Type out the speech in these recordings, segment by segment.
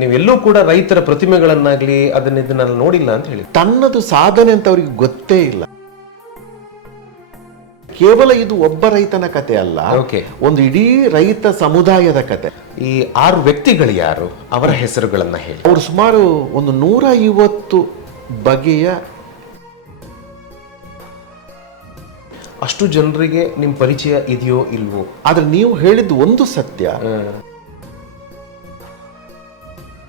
ನೀವೆಲ್ಲೂ ಕೂಡ ರೈತರ ಪ್ರತಿಮೆಗಳನ್ನಾಗ್ಲಿ ಇದನ್ನೆಲ್ಲ ನೋಡಿಲ್ಲ ಅಂತ ಹೇಳಿ. ತನ್ನದು ಸಾಧನೆ ಅಂತ ಅವ್ರಿಗೆ ಗೊತ್ತೇ ಇಲ್ಲ. ಕೇವಲ ಇದು ಒಬ್ಬ ರೈತನ ಕತೆ ಅಲ್ಲ, ಒಂದು ಇಡೀ ರೈತ ಸಮುದಾಯದ ಕತೆ. ಈ 6 ವ್ಯಕ್ತಿಗಳು ಯಾರು, ಅವರ ಹೆಸರುಗಳನ್ನ ಹೇಳಿ. ಅವರು ಸುಮಾರು ಒಂದು 150 ಬಗೆಯ ಅಷ್ಟು ಜನರಿಗೆ ನಿಮ್ ಪರಿಚಯ ಇದೆಯೋ ಇಲ್ವೋ? ಆದ್ರೆ ನೀವು ಹೇಳಿದ್ದು ಒಂದು ಸತ್ಯ.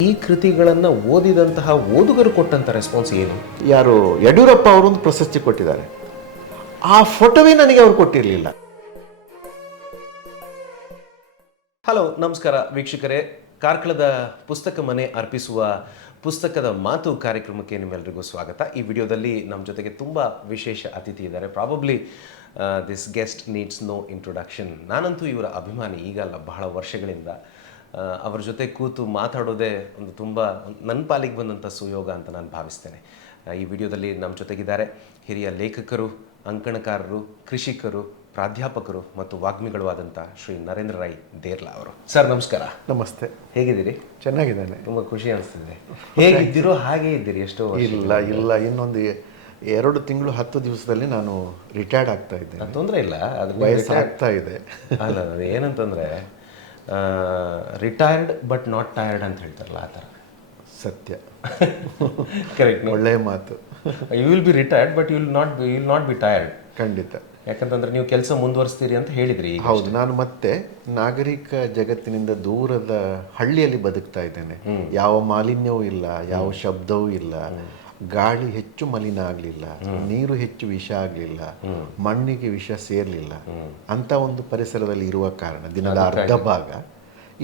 ಈ ಕೃತಿಗಳನ್ನ ಓದಿದಂತಹ ಓದುಗರು ಕೊಟ್ಟಂತ ರೆಸ್ಪಾನ್ಸ್ ಏನು? ಯಾರು ಯಡಿಯೂರಪ್ಪ ಅವರೊಂದು ಪ್ರಶಸ್ತಿ ಕೊಟ್ಟಿದ್ದಾರೆ, ಆ ಫೋಟೋವೇ ನನಗೆ ಅವ್ರು ಕೊಟ್ಟಿರಲಿಲ್ಲ. ಹಲೋ, ನಮಸ್ಕಾರ ವೀಕ್ಷಕರೇ. ಕಾರ್ಕಳದ ಪುಸ್ತಕ ಮನೆ ಅರ್ಪಿಸುವ ಪುಸ್ತಕದ ಮಾತು ಕಾರ್ಯಕ್ರಮಕ್ಕೆ ನಿಮ್ಮೆಲ್ಲರಿಗೂ ಸ್ವಾಗತ. ಈ ವಿಡಿಯೋದಲ್ಲಿ ನಮ್ಮ ಜೊತೆಗೆ ತುಂಬ ವಿಶೇಷ ಅತಿಥಿ ಇದ್ದಾರೆ. Probably this guest needs no introduction. ನಾನಂತೂ ಇವರ ಅಭಿಮಾನಿ ಈಗಲ್ಲ, ಬಹಳ ವರ್ಷಗಳಿಂದ. ಅವ್ರ ಜೊತೆ ಕೂತು ಮಾತಾಡೋದೇ ಒಂದು ತುಂಬ ನನ್ನ ಪಾಲಿಗೆ ಬಂದಂಥ ಸುಯೋಗ ಅಂತ ನಾನು ಭಾವಿಸ್ತೇನೆ. ಈ ವಿಡಿಯೋದಲ್ಲಿ ನಮ್ಮ ಜೊತೆಗಿದ್ದಾರೆ ಹಿರಿಯ ಲೇಖಕರು, ಅಂಕಣಕಾರರು, ಕೃಷಿಕರು, ಪ್ರಾಧ್ಯಾಪಕರು ಮತ್ತು ವಾಗ್ಮಿಗಳು ಆದಂಥ ಶ್ರೀ ನರೇಂದ್ರ ರೈ ದೇರ್ಲಾ ಅವರು. ಸರ್ ನಮಸ್ಕಾರ. ನಮಸ್ತೆ. ಹೇಗಿದ್ದೀರಿ? ಚೆನ್ನಾಗಿದ್ದಾನೆ. ತುಂಬ ಖುಷಿ ಅನಿಸ್ತಿದೆ. ಹೇಗಿದ್ದೀರೋ ಹಾಗೇ ಇದ್ದೀರಿ? ಎಷ್ಟೋ ಇಲ್ಲ ಇನ್ನೊಂದು 2 ತಿಂಗಳು 10 ದಿವಸದಲ್ಲಿ ನಾನು ರಿಟೈರ್ಡ್ ಆಗ್ತಾ ಇದ್ದೇನೆ. ತೊಂದರೆ ಇಲ್ಲ, ಅದ್ರ ವಯಸ್ಸಾಗ್ತಾ ಇದೆ. ಅಲ್ಲ, ಅದು ಏನಂತಂದರೆ ರಿಟೈರ್ಡ್ ಬಟ್ ನಾಟ್ ಟೈರ್ಡ್ ಅಂತ ಹೇಳ್ತಾರಲ್ಲ, ಆ ಥರ. ಸತ್ಯ. ಕರೆಕ್ಟ್. ಒಳ್ಳೆಯ ಮಾತು. You will be retired but you will not be tired. ಖಂಡಿತ. ಯಾಕಂತಂದ್ರೆ ನೀವು ಕೆಲಸ ಮುಂದುವರಿಸ್ತೀರಿ ಅಂತ ಹೇಳಿದ್ರಿ. ಹೌದು, ನಾನು ಮತ್ತೆ ನಾಗರಿಕ ಜಗತ್ತಿನಿಂದ ದೂರದ ಹಳ್ಳಿಯಲ್ಲಿ ಬದುಕ್ತಾ ಇದ್ದೇನೆ. ಯಾವ ಮಾಲಿನ್ಯವೂ ಇಲ್ಲ, ಯಾವ ಶಬ್ದವೂ ಇಲ್ಲ, ಗಾಳಿ ಹೆಚ್ಚು ಮಲಿನ ಆಗಲಿಲ್ಲ, ನೀರು ಹೆಚ್ಚು ವಿಷ ಆಗಲಿಲ್ಲ, ಮಣ್ಣಿಗೆ ವಿಷ ಸೇರಲಿಲ್ಲ ಅಂತ ಒಂದು ಪರಿಸರದಲ್ಲಿ ಇರುವ ಕಾರಣ ದಿನದ ಅರ್ಧ ಭಾಗ,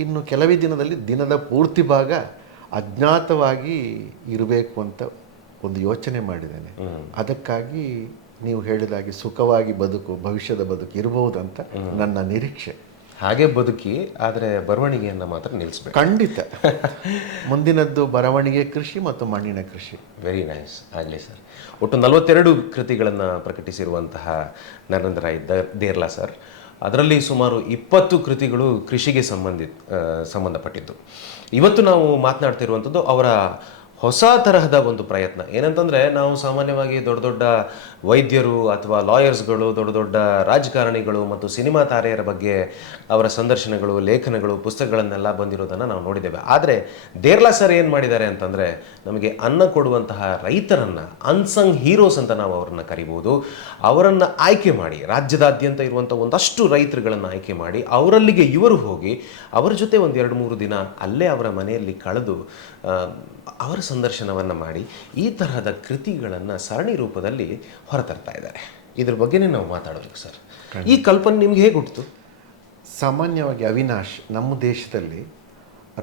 ಇನ್ನು ಕೆಲವೇ ದಿನದಲ್ಲಿ ದಿನದ ಪೂರ್ತಿ ಭಾಗ ಅಜ್ಞಾತವಾಗಿ ಇರಬೇಕು ಅಂತ ಒಂದು ಯೋಚನೆ ಮಾಡಿದ್ದೇನೆ. ಅದಕ್ಕಾಗಿ ನೀವು ಹೇಳಿದಾಗೆ ಸುಖವಾಗಿ ಭವಿಷ್ಯದ ಬದುಕು ಇರಬಹುದಂತ ನನ್ನ ನಿರೀಕ್ಷೆ. ಹಾಗೆ ಬದುಕಿ, ಆದರೆ ಬರವಣಿಗೆಯನ್ನು ಮಾತ್ರ ನಿಲ್ಲಿಸ್ಬೇಕು. ಖಂಡಿತ. ಮುಂದಿನದ್ದು ಬರವಣಿಗೆ, ಕೃಷಿ ಮತ್ತು ಮಣ್ಣಿನ ಕೃಷಿ. ವೆರಿ ನೈಸ್, ಆಗಲಿ ಸರ್. ಒಟ್ಟು 42 ಕೃತಿಗಳನ್ನು ಪ್ರಕಟಿಸಿರುವಂತಹ ನರೇಂದ್ರ ರೈ ದೇರ್ಲಾ ಸರ್, ಅದರಲ್ಲಿ ಸುಮಾರು 20 ಕೃತಿಗಳು ಕೃಷಿಗೆ ಸಂಬಂಧಪಟ್ಟಿದ್ದು. ಇವತ್ತು ನಾವು ಮಾತನಾಡ್ತಿರುವಂಥದ್ದು ಅವರ ಹೊಸ ತರಹದ ಒಂದು ಪ್ರಯತ್ನ. ಏನಂತಂದರೆ, ನಾವು ಸಾಮಾನ್ಯವಾಗಿ ದೊಡ್ಡ ದೊಡ್ಡ ವೈದ್ಯರು ಅಥವಾ ಲಾಯರ್ಸ್ಗಳು, ದೊಡ್ಡ ದೊಡ್ಡ ರಾಜಕಾರಣಿಗಳು ಮತ್ತು ಸಿನಿಮಾ ತಾರೆಯರ ಬಗ್ಗೆ ಅವರ ಸಂದರ್ಶನಗಳು, ಲೇಖನಗಳು, ಪುಸ್ತಕಗಳನ್ನೆಲ್ಲ ಬಂದಿರೋದನ್ನು ನಾವು ನೋಡಿದ್ದೇವೆ. ಆದರೆ ದೇರ್ಲಾ ಸರ್ ಏನು ಮಾಡಿದ್ದಾರೆ ಅಂತಂದರೆ, ನಮಗೆ ಅನ್ನ ಕೊಡುವಂತಹ ರೈತರನ್ನು, ಅನ್ಸಂಗ್ ಹೀರೋಸ್ ಅಂತ ನಾವು ಅವರನ್ನು ಕರಿಬೋದು, ಅವರನ್ನು ಆಯ್ಕೆ ಮಾಡಿ, ರಾಜ್ಯದಾದ್ಯಂತ ಇರುವಂಥ ಒಂದಷ್ಟು ರೈತರುಗಳನ್ನು ಆಯ್ಕೆ ಮಾಡಿ ಅವರಲ್ಲಿಗೆ ಇವರು ಹೋಗಿ ಅವರ ಜೊತೆ ಒಂದು 2-3 ದಿನ ಅಲ್ಲೇ ಅವರ ಮನೆಯಲ್ಲಿ ಕಳೆದು ಅವರ ಸಂದರ್ಶನವನ್ನು ಮಾಡಿ ಈ ತರಹದ ಕೃತಿಗಳನ್ನು ಸರಣಿ ರೂಪದಲ್ಲಿ ಹೊರತರ್ತಾ ಇದ್ದಾರೆ. ಇದ್ರ ಬಗ್ಗೆನೇ ನಾವು ಮಾತಾಡೋದು ಸರ್. ಈ ಕಲ್ಪನೆ ನಿಮ್ಗೆ ಹೇಗೆ ಹುಟ್ಟಿತು? ಸಾಮಾನ್ಯವಾಗಿ ಅವಿನಾಶ್, ನಮ್ಮ ದೇಶದಲ್ಲಿ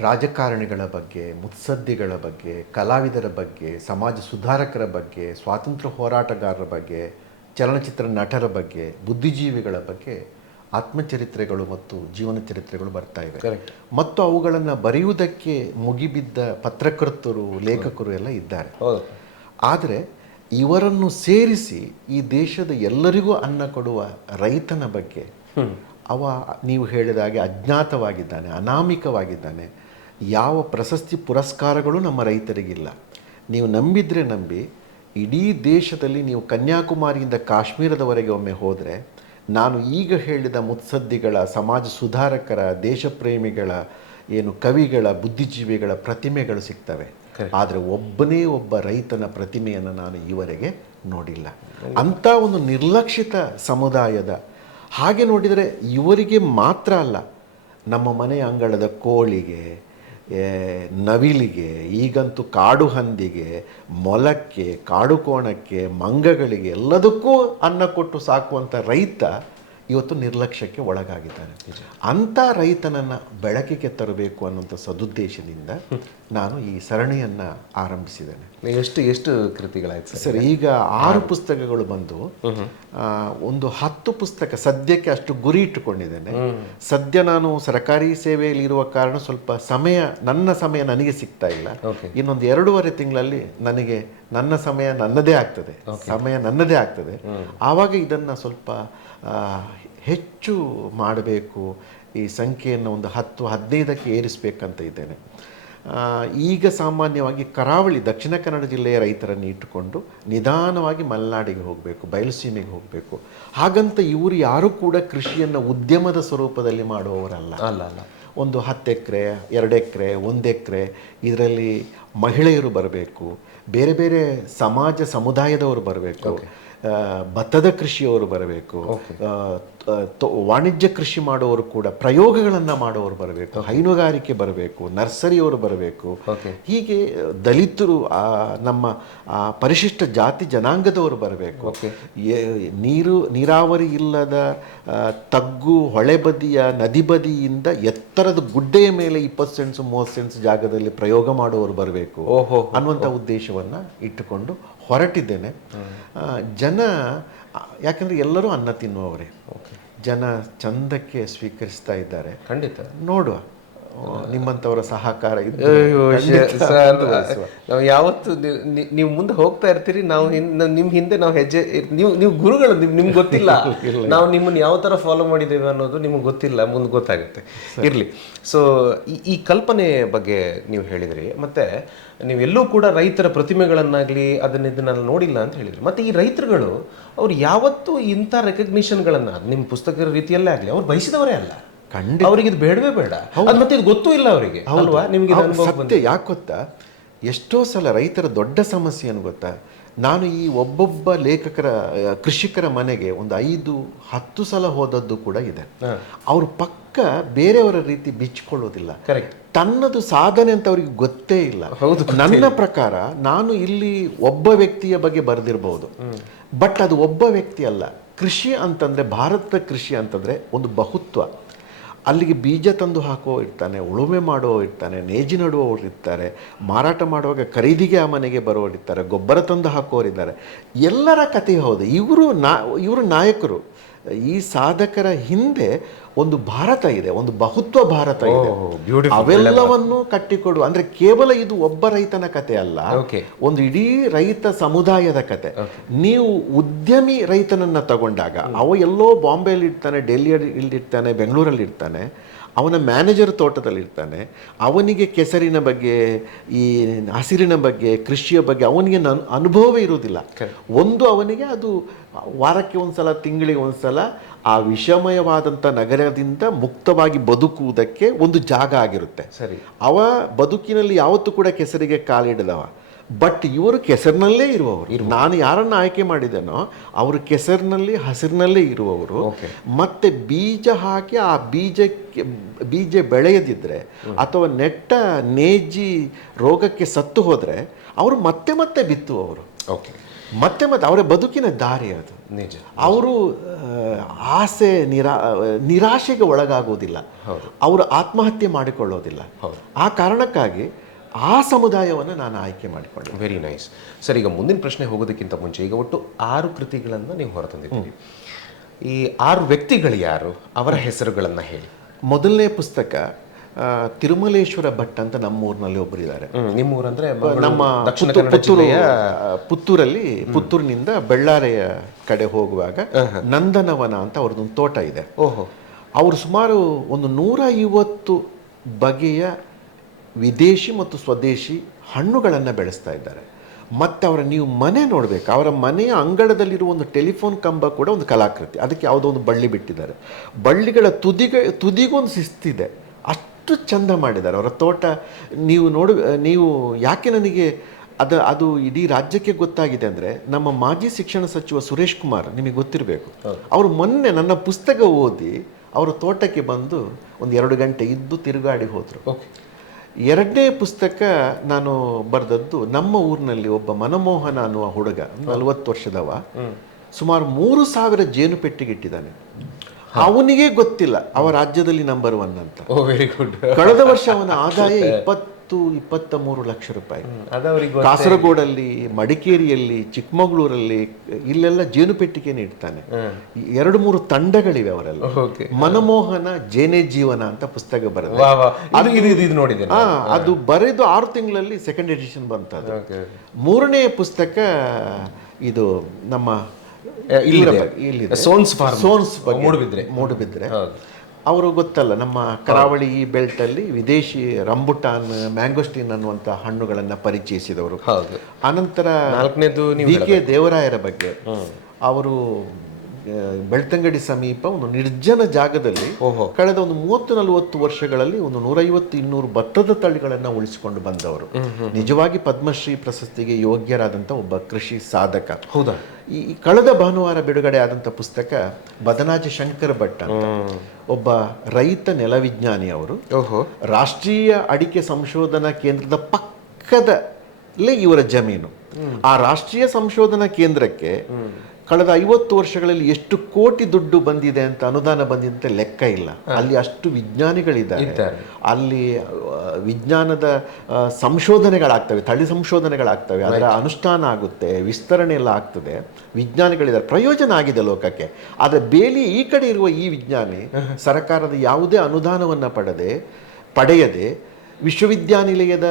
ರಾಜಕಾರಣಿಗಳ ಬಗ್ಗೆ, ಮುತ್ಸದ್ದಿಗಳ ಬಗ್ಗೆ, ಕಲಾವಿದರ ಬಗ್ಗೆ, ಸಮಾಜ ಸುಧಾರಕರ ಬಗ್ಗೆ, ಸ್ವಾತಂತ್ರ್ಯ ಹೋರಾಟಗಾರರ ಬಗ್ಗೆ, ಚಲನಚಿತ್ರ ನಟರ ಬಗ್ಗೆ, ಬುದ್ಧಿಜೀವಿಗಳ ಬಗ್ಗೆ ಆತ್ಮಚರಿತ್ರೆಗಳು ಮತ್ತು ಜೀವನ ಚರಿತ್ರೆಗಳು ಬರ್ತಾ ಇವೆ. ಮತ್ತು ಅವುಗಳನ್ನು ಬರೆಯುವುದಕ್ಕೆ ಮುಗಿಬಿದ್ದ ಪತ್ರಕರ್ತರು, ಲೇಖಕರು ಎಲ್ಲ ಇದ್ದಾರೆ. ಆದರೆ ಇವರನ್ನು ಸೇರಿಸಿ ಈ ದೇಶದ ಎಲ್ಲರಿಗೂ ಅನ್ನ ಕೊಡುವ ರೈತನ ಬಗ್ಗೆ ನೀವು ಹೇಳಿದ ಹಾಗೆ ಅಜ್ಞಾತವಾಗಿದ್ದಾನೆ, ಅನಾಮಿಕವಾಗಿದ್ದಾನೆ. ಯಾವ ಪ್ರಶಸ್ತಿ ಪುರಸ್ಕಾರಗಳು ನಮ್ಮ ರೈತರಿಗಿಲ್ಲ. ನೀವು ನಂಬಿದರೆ ನಂಬಿ, ಇಡೀ ದೇಶದಲ್ಲಿ ನೀವು ಕನ್ಯಾಕುಮಾರಿಯಿಂದ ಕಾಶ್ಮೀರದವರೆಗೆ ಒಮ್ಮೆ ಹೋದರೆ ನಾನು ಈಗ ಹೇಳಿದ ಮುತ್ಸದ್ದಿಗಳ, ಸಮಾಜ ಸುಧಾರಕರ, ದೇಶಪ್ರೇಮಿಗಳ, ಕವಿಗಳ, ಬುದ್ಧಿಜೀವಿಗಳ ಪ್ರತಿಮೆಗಳು ಸಿಗ್ತವೆ. ಆದರೆ ಒಬ್ಬನೇ ಒಬ್ಬ ರೈತನ ಪ್ರತಿಮೆಯನ್ನು ನಾನು ಈವರೆಗೆ ನೋಡಿಲ್ಲ. ಅಂಥ ಒಂದು ನಿರ್ಲಕ್ಷಿತ ಸಮುದಾಯದ, ಹಾಗೆ ನೋಡಿದರೆ ಇವರಿಗೆ ಮಾತ್ರ ಅಲ್ಲ, ನಮ್ಮ ಮನೆಯ ಅಂಗಳದ ಕೋಳಿಗೆ, ನವಿಲಿಗೆ, ಈಗಂತೂ ಕಾಡು ಹಂದಿಗೆ, ಮೊಲಕ್ಕೆ, ಕಾಡು ಕೋಣಕ್ಕೆ, ಮಂಗಗಳಿಗೆ ಎಲ್ಲದಕ್ಕೂ ಅನ್ನ ಕೊಟ್ಟು ಸಾಕುವಂಥ ರೈತ ಇವತ್ತು ನಿರ್ಲಕ್ಷ್ಯಕ್ಕೆ ಒಳಗಾಗಿದ್ದಾನೆ. ಅಂಥ ರೈತನನ್ನು ಬೆಳಕಿಗೆ ತರಬೇಕು ಅನ್ನೋಂಥ ಸದುದ್ದೇಶದಿಂದ ನಾನು ಈ ಸರಣಿಯನ್ನು ಆರಂಭಿಸಿದ್ದೇನೆ. ಎಷ್ಟು ಕೃತಿಗಳಾಯ್ತು ಸರ್? ಈಗ 6 ಪುಸ್ತಕಗಳು ಬಂದು, ಒಂದು 10 ಪುಸ್ತಕ ಸದ್ಯಕ್ಕೆ ಅಷ್ಟು ಗುರಿ ಇಟ್ಟುಕೊಂಡಿದ್ದೇನೆ. ಸದ್ಯ ನಾನು ಸರ್ಕಾರಿ ಸೇವೆಯಲ್ಲಿ ಇರುವ ಕಾರಣ ಸ್ವಲ್ಪ ನನ್ನ ಸಮಯ ನನಗೆ ಸಿಗ್ತಾ ಇಲ್ಲ. ಇನ್ನೊಂದು 2.5 ತಿಂಗಳಲ್ಲಿ ನನಗೆ ನನ್ನ ಸಮಯ ನನ್ನದೇ ಆಗ್ತದೆ. ಆವಾಗ ಇದನ್ನು ಸ್ವಲ್ಪ ಹೆಚ್ಚು ಮಾಡಬೇಕು, ಈ ಸಂಖ್ಯೆಯನ್ನು ಒಂದು 10-15ಕ್ಕೆ ಏರಿಸಬೇಕಂತ ಇದ್ದೇನೆ. ಈಗ ಸಾಮಾನ್ಯವಾಗಿ ಕರಾವಳಿ ದಕ್ಷಿಣ ಕನ್ನಡ ಜಿಲ್ಲೆಯ ರೈತರನ್ನು ಇಟ್ಟುಕೊಂಡು ನಿಧಾನವಾಗಿ ಮಲೆನಾಡಿಗೆ ಹೋಗಬೇಕು, ಬಯಲುಸೀಮೆಗೆ ಹೋಗಬೇಕು. ಹಾಗಂತ ಇವರು ಯಾರೂ ಕೂಡ ಕೃಷಿಯನ್ನು ಉದ್ಯಮದ ಸ್ವರೂಪದಲ್ಲಿ ಮಾಡುವವರಲ್ಲ. ಅಲ್ಲ ಅಲ್ಲ, ಒಂದು 10 ಎಕರೆ, 2 ಎಕರೆ, 1 ಎಕರೆ, ಇದರಲ್ಲಿ ಮಹಿಳೆಯರು ಬರಬೇಕು, ಬೇರೆ ಬೇರೆ ಸಮಾಜ ಸಮುದಾಯದವರು ಬರಬೇಕು, ಭತ್ತದ ಕೃಷಿಯವರು ಬರಬೇಕು, ವಾಣಿಜ್ಯ ಕೃಷಿ ಮಾಡುವವರು ಕೂಡ, ಪ್ರಯೋಗಗಳನ್ನು ಮಾಡುವವರು ಬರಬೇಕು, ಹೈನುಗಾರಿಕೆ ಬರಬೇಕು, ನರ್ಸರಿಯವರು ಬರಬೇಕು. ಹೀಗೆ ದಲಿತರು, ನಮ್ಮ ಪರಿಶಿಷ್ಟ ಜಾತಿ ಜನಾಂಗದವರು ಬರಬೇಕು. ನೀರಾವರಿ ಇಲ್ಲದ ತಗ್ಗು, ಹೊಳೆ ಬದಿಯ, ನದಿ ಬದಿಯಿಂದ ಎತ್ತರದ ಗುಡ್ಡೆಯ ಮೇಲೆ 20 ಸೆಂಟ್ಸ್ 30 ಸೆಂಟ್ಸ್ ಜಾಗದಲ್ಲಿ ಪ್ರಯೋಗ ಮಾಡುವವರು ಬರಬೇಕು ಅನ್ನುವಂಥ ಉದ್ದೇಶವನ್ನು ಇಟ್ಟುಕೊಂಡು ಹೊರಟಿದ್ದೇನೆ. ಜನ, ಯಾಕಂದರೆ ಎಲ್ಲರೂ ಅನ್ನ ತಿನ್ನುವವರೇ, ಜನ ಚಂದಕ್ಕೆ ಸ್ವೀಕರಿಸ್ತಾ ಇದ್ದಾರೆ. ಖಂಡಿತ ನೋಡುವ, ನಿಮ್ಮಂಥವರ ಸಹಕಾರ ನಾವು ಯಾವತ್ತು ನೀವು ಮುಂದೆ ಹೋಗ್ತಾ ಇರ್ತೀರಿ, ನಾವು ನಿಮ್ಮ ಹಿಂದೆ ನಾವು ಹೆಜ್ಜೆ, ನೀವು ಗುರುಗಳು, ನಿಮ್ಗೆ ಗೊತ್ತಿಲ್ಲ ನಾವು ನಿಮ್ಮನ್ನು ಯಾವ ಥರ ಫಾಲೋ ಮಾಡಿದ್ದೇವೆ ಅನ್ನೋದು ನಿಮ್ಗೆ ಗೊತ್ತಿಲ್ಲ, ಮುಂದೆ ಗೊತ್ತಾಗುತ್ತೆ. ಇರಲಿ. ಸೊ ಈ ಕಲ್ಪನೆ ಬಗ್ಗೆ ನೀವು ಹೇಳಿದ್ರಿ, ಮತ್ತು ನೀವೆಲ್ಲೂ ಕೂಡ ರೈತರ ಪ್ರತಿಮೆಗಳನ್ನಾಗಲಿ ಇದನ್ನೆಲ್ಲ ನೋಡಿಲ್ಲ ಅಂತ ಹೇಳಿದ್ರಿ. ಮತ್ತು ಈ ರೈತರುಗಳು ಅವ್ರು ಯಾವತ್ತೂ ಇಂಥ ರೆಕಗ್ನಿಷನ್ಗಳನ್ನು ನಿಮ್ಮ ಪುಸ್ತಕದ ರೀತಿಯಲ್ಲೇ ಆಗಲಿ ಅವ್ರು ಬಯಸಿದವರೇ ಅಲ್ಲ. ಅವರಿಗೆ ಇದು ಬೇಡವೇ ಬೇಡ, ಮತ್ತೆ ಇದು ಗೊತ್ತೂ ಇಲ್ಲ ಅವರಿಗೆ, ಅಲ್ವಾ? ನಿಮಗೆ ಸತ್ಯ ಯಾಕೆ ಗೊತ್ತಾ? ಎಷ್ಟೋ ಸಲ ರೈತರ ದೊಡ್ಡ ಸಮಸ್ಯೆ ಏನು ಗೊತ್ತಾ? ನಾನು ಈ ಒಬ್ಬೊಬ್ಬ ಕೃಷಿಕರ ಮನೆಗೆ ಒಂದು 5-10 ಸಲ ಹೋದದ್ದು ಕೂಡ ಇದೆ. ಅವ್ರ ಪಕ್ಕ ಬೇರೆಯವರ ರೀತಿ ಬಿಚ್ಕೊಳ್ಳೋದಿಲ್ಲ. ತನ್ನದು ಸಾಧನೆ ಅಂತ ಅವ್ರಿಗೆ ಗೊತ್ತೇ ಇಲ್ಲ. ನನ್ನ ಪ್ರಕಾರ ನಾನು ಇಲ್ಲಿ ಒಬ್ಬ ವ್ಯಕ್ತಿಯ ಬಗ್ಗೆ ಬರೆದಿರಬಹುದು, ಬಟ್ ಅದು ಒಬ್ಬ ವ್ಯಕ್ತಿ ಅಲ್ಲ. ಕೃಷಿ ಅಂತಂದ್ರೆ, ಭಾರತದ ಕೃಷಿ ಅಂತಂದ್ರೆ ಒಂದು ಬಹುತ್ವ. ಅಲ್ಲಿಗೆ ಬೀಜ ತಂದು ಹಾಕೋ ಇರ್ತಾನೆ, ಉಳುಮೆ ಮಾಡುವೋ ಇರ್ತಾನೆ, ನೇಜಿ ನಡುವವರು ಇರ್ತಾರೆ, ಮಾರಾಟ ಮಾಡುವಾಗ ಖರೀದಿಗೆ ಆ ಮನೆಗೆ ಬರೋರಿರ್ತಾರೆ, ಗೊಬ್ಬರ ತಂದು ಹಾಕೋರಿದ್ದಾರೆ. ಎಲ್ಲರ ಕಥೆ ಹೌದು. ಇವರು ನಾಯಕರು. ಈ ಸಾಧಕರ ಹಿಂದೆ ಒಂದು ಭಾರತ ಇದೆ, ಒಂದು ಬಹುತ್ವ ಭಾರತ ಇದೆ. ಅವೆಲ್ಲವನ್ನು ಕಟ್ಟಿಕೊಡು ಅಂದ್ರೆ ಕೇವಲ ಇದು ಒಬ್ಬ ರೈತನ ಕತೆ ಅಲ್ಲ, ಒಂದು ಇಡೀ ರೈತ ಸಮುದಾಯದ ಕತೆ. ನೀವು ಉದ್ಯಮಿ ರೈತನನ್ನ ತಗೊಂಡಾಗ ಅವ ಎಲ್ಲೋ ಬಾಂಬೆಯಲ್ಲಿ ಇರ್ತಾನೆ, ಡೆಲ್ಲಿಯಲ್ಲಿ ಇರ್ತಾನೆ, ಬೆಂಗಳೂರಲ್ಲಿ ಇರ್ತಾನೆ, ಅವನ ಮ್ಯಾನೇಜರ್ ತೋಟದಲ್ಲಿರ್ತಾನೆ. ಅವನಿಗೆ ಕೆಸರಿನ ಬಗ್ಗೆ, ಈ ಹಸಿರಿನ ಬಗ್ಗೆ, ಕೃಷಿಯ ಬಗ್ಗೆ ಅವನಿಗೆ ಅನುಭವವೇ ಇರುವುದಿಲ್ಲ. ಅವನಿಗೆ ಅದು ವಾರಕ್ಕೆ ಒಂದ್ಸಲ, ತಿಂಗಳಿಗೆ ಒಂದ್ಸಲ ಆ ವಿಷಮಯವಾದಂಥ ನಗರದಿಂದ ಮುಕ್ತವಾಗಿ ಬದುಕುವುದಕ್ಕೆ ಒಂದು ಜಾಗ ಆಗಿರುತ್ತೆ. ಸರಿ, ಅವ ಬದುಕಿನಲ್ಲಿ ಯಾವತ್ತೂ ಕೂಡ ಕೆಸರಿಗೆ ಕಾಲಿಡದವ. ಬಟ್ ಇವರು ಕೆಸರಿನಲ್ಲೇ ಇರುವವರು. ನಾನು ಯಾರನ್ನು ಆಯ್ಕೆ ಮಾಡಿದ್ದೇನೋ ಅವರು ಕೆಸರಿನಲ್ಲಿ, ಹಸಿರಿನಲ್ಲೇ ಇರುವವರು. ಮತ್ತೆ ಬೀಜ ಹಾಕಿ ಆ ಬೀಜ ಬೆಳೆಯದಿದ್ರೆ ಅಥವಾ ನೆಟ್ಟ ನೇಜಿ ರೋಗಕ್ಕೆ ಸತ್ತು ಹೋದರೆ ಅವರು ಮತ್ತೆ ಮತ್ತೆ ಬಿತ್ತುವವರು. ಮತ್ತೆ ಅವರ ಬದುಕಿನ ದಾರಿ ಅದು. ನಿಜ. ಅವರು ಆಸೆ ನಿರಾಶೆಗೆ ಒಳಗಾಗುವುದಿಲ್ಲ, ಅವರು ಆತ್ಮಹತ್ಯೆ ಮಾಡಿಕೊಳ್ಳೋದಿಲ್ಲ. ಆ ಕಾರಣಕ್ಕಾಗಿ ಆ ಸಮುದಾಯವನ್ನು ನಾನು ಆಯ್ಕೆ ಮಾಡಿಕೊಂಡೆ. Very nice. ಸರ್, ಈಗ ಮುಂದಿನ ಪ್ರಶ್ನೆ ಹೋಗೋದಕ್ಕಿಂತ ಮುಂಚೆ, ಈಗ ಒಟ್ಟು 6 ಕೃತಿಗಳನ್ನು ನೀವು ಹೊರತಂದಿದ್ದೀರಿ. ಈ 6 ವ್ಯಕ್ತಿಗಳು ಯಾರು, ಅವರ ಹೆಸರುಗಳನ್ನು ಹೇಳಿ. ಮೊದಲನೇ ಪುಸ್ತಕ ತಿರುಮಲೇಶ್ವರ ಭಟ್ ಅಂತ ನಮ್ಮೂರಿನಲ್ಲಿ ಒಬ್ಬರಿದ್ದಾರೆ. ನಿಮ್ಮ ಊರಂದ್ರೆ ನಮ್ಮ ಪುತ್ತೂರಿನಿಂದ ಬೆಳ್ಳಾರೆಯ ಕಡೆ ಹೋಗುವಾಗ ನಂದನವನ ಅಂತ ಅವ್ರದ್ದೊಂದು ತೋಟ ಇದೆ. ಅವರು ಸುಮಾರು ಒಂದು 150 ಬಗೆಯ ವಿದೇಶಿ ಮತ್ತು ಸ್ವದೇಶಿ ಹಣ್ಣುಗಳನ್ನು ಬೆಳೆಸ್ತಾ ಇದ್ದಾರೆ. ಮತ್ತು ನೀವು ಮನೆ ನೋಡಬೇಕು, ಅವರ ಮನೆಯ ಅಂಗಳದಲ್ಲಿರುವ ಒಂದು ಟೆಲಿಫೋನ್ ಕಂಬ ಕೂಡ ಒಂದು ಕಲಾಕೃತಿ. ಅದಕ್ಕೆ ಯಾವುದೋ ಒಂದು ಬಳ್ಳಿ ಬಿಟ್ಟಿದ್ದಾರೆ. ಬಳ್ಳಿಗಳ ತುದಿಗೊಂದು ಶಿಸ್ತಿದೆ, ಅಷ್ಟು ಚಂದ ಮಾಡಿದ್ದಾರೆ ಅವರ ತೋಟ. ನೀವು ಯಾಕೆ ನನಗೆ ಅದು ಇಡೀ ರಾಜ್ಯಕ್ಕೆ ಗೊತ್ತಾಗಿದೆ ಅಂದರೆ, ನಮ್ಮ ಮಾಜಿ ಶಿಕ್ಷಣ ಸಚಿವ ಸುರೇಶ್ ಕುಮಾರ್, ನಿಮಗೆ ಗೊತ್ತಿರಬೇಕು, ಅವರು ಮೊನ್ನೆ ನನ್ನ ಪುಸ್ತಕ ಓದಿ ಅವರ ತೋಟಕ್ಕೆ ಬಂದು ಒಂದು 2 ಗಂಟೆ ಇದ್ದು ತಿರುಗಾಡಿ ಹೋದರು. ಎರಡನೇ ಪುಸ್ತಕ ನಾನು ಬರೆದದ್ದು, ನಮ್ಮ ಊರಿನಲ್ಲಿ ಒಬ್ಬ ಮನಮೋಹನ ಅನ್ನುವ ಹುಡುಗ, 40 ವರ್ಷದವ, ಸುಮಾರು 3000 ಜೇನು ಪೆಟ್ಟಿಗೆ ಇಟ್ಟಿದ್ದಾನೆ. ಅವನಿಗೆ ಗೊತ್ತಿಲ್ಲ ಅವ ರಾಜ್ಯದಲ್ಲಿ ನಂಬರ್ 1 ಅಂತ. Very good. ಕಳೆದ ವರ್ಷ ಅವನ ಆದಾಯ 23 ಲಕ್ಷ ರೂಪಾಯಿ. ಕಾಸರಗೋಡಲ್ಲಿ, ಮಡಿಕೇರಿಯಲ್ಲಿ, ಚಿಕ್ಕಮಗಳೂರಲ್ಲಿ ಇಲ್ಲೆಲ್ಲ ಜೇನು ಪೆಟ್ಟಿಗೆನೇ ಇಡ್ತಾನೆ. 2-3 ತಂಡಗಳಿವೆ ಅವರೆಲ್ಲ. ಮನಮೋಹನ ಜೇನೆ ಜೀವನ ಅಂತ ಪುಸ್ತಕ ಬರೆದ. ಅದು ಬರೆದು 6 ತಿಂಗಳಲ್ಲಿ 2nd ಎಡಿಷನ್ ಬಂತದ್ದು. 3ನೇ ಪುಸ್ತಕ ಇದು ನಮ್ಮ ಸೋನ್ಸ್ ಬಗ್ಗೆ, ಮೂಡುಬಿದ್ರೆ. ಅವರು ಗೊತ್ತಲ್ಲ, ನಮ್ಮ ಕರಾವಳಿ ಈ ಬೆಲ್ಟಲ್ಲಿ ವಿದೇಶಿ ರಂಬುಟಾನ್, ಮ್ಯಾಂಗೋಸ್ಟಿನ್ ಅನ್ನುವಂಥ ಹಣ್ಣುಗಳನ್ನು ಪರಿಚಯಿಸಿದವರು. ಹೌದು. ಅನಂತರ ನಾಲ್ಕನೇದು ಡಿ ಕೆ ದೇವರಾಯರ ಬಗ್ಗೆ ಅವರು ಬೆಳ್ತಂಗಡಿ ಸಮೀಪ ಒಂದು ನಿರ್ಜನ ಜಾಗದಲ್ಲಿ ಕಳೆದ ಒಂದು 30-40 ವರ್ಷಗಳಲ್ಲಿ ಒಂದು 150-200 ಭತ್ತದ ತಳಿಗಳನ್ನು ಉಳಿಸಿಕೊಂಡು ಬಂದವರು. ನಿಜವಾಗಿ ಪದ್ಮಶ್ರೀ ಪ್ರಶಸ್ತಿಗೆ ಯೋಗ್ಯರಾದಂಥ ಒಬ್ಬ ಕೃಷಿ ಸಾಧಕ. ಹೌದಾ? ಈ ಕಳೆದ ಭಾನುವಾರ ಬಿಡುಗಡೆ ಆದಂಥ ಪುಸ್ತಕ ಬದನಾಜಿ ಶಂಕರ ಭಟ್ ಅಂತ ಒಬ್ಬ ರೈತ ನೆಲವಿಜ್ಞಾನಿ. ಅವರು ರಾಷ್ಟ್ರೀಯ ಅಡಿಕೆ ಸಂಶೋಧನಾ ಕೇಂದ್ರದ ಪಕ್ಕದಲ್ಲೇ ಇವರ ಜಮೀನು. ಆ ರಾಷ್ಟ್ರೀಯ ಸಂಶೋಧನಾ ಕೇಂದ್ರಕ್ಕೆ ಕಳೆದ 50 ವರ್ಷಗಳಲ್ಲಿ ಎಷ್ಟು ಕೋಟಿ ದುಡ್ಡು ಬಂದಿದೆ ಅಂತ, ಅನುದಾನ ಬಂದಿದೆ ಅಂತ ಲೆಕ್ಕ ಇಲ್ಲ. ಅಲ್ಲಿ ಅಷ್ಟು ವಿಜ್ಞಾನಿಗಳಿದ್ದಾರೆ. ಅಲ್ಲಿ ವಿಜ್ಞಾನದ ಸಂಶೋಧನೆಗಳಾಗ್ತವೆ, ತಳಿ ಸಂಶೋಧನೆಗಳಾಗ್ತವೆ, ಅದರ ಅನುಷ್ಠಾನ ಆಗುತ್ತೆ, ವಿಸ್ತರಣೆ ಎಲ್ಲ ಆಗ್ತದೆ, ವಿಜ್ಞಾನಿಗಳಿದ್ದಾರೆ, ಪ್ರಯೋಜನ ಆಗಿದೆ ಲೋಕಕ್ಕೆ. ಆದರೆ ಬೇಲಿ ಈ ಕಡೆ ಇರುವ ಈ ವಿಜ್ಞಾನಿ ಸರ್ಕಾರದ ಯಾವುದೇ ಅನುದಾನವನ್ನು ಪಡೆಯದೆ ವಿಶ್ವವಿದ್ಯಾನಿಲಯದ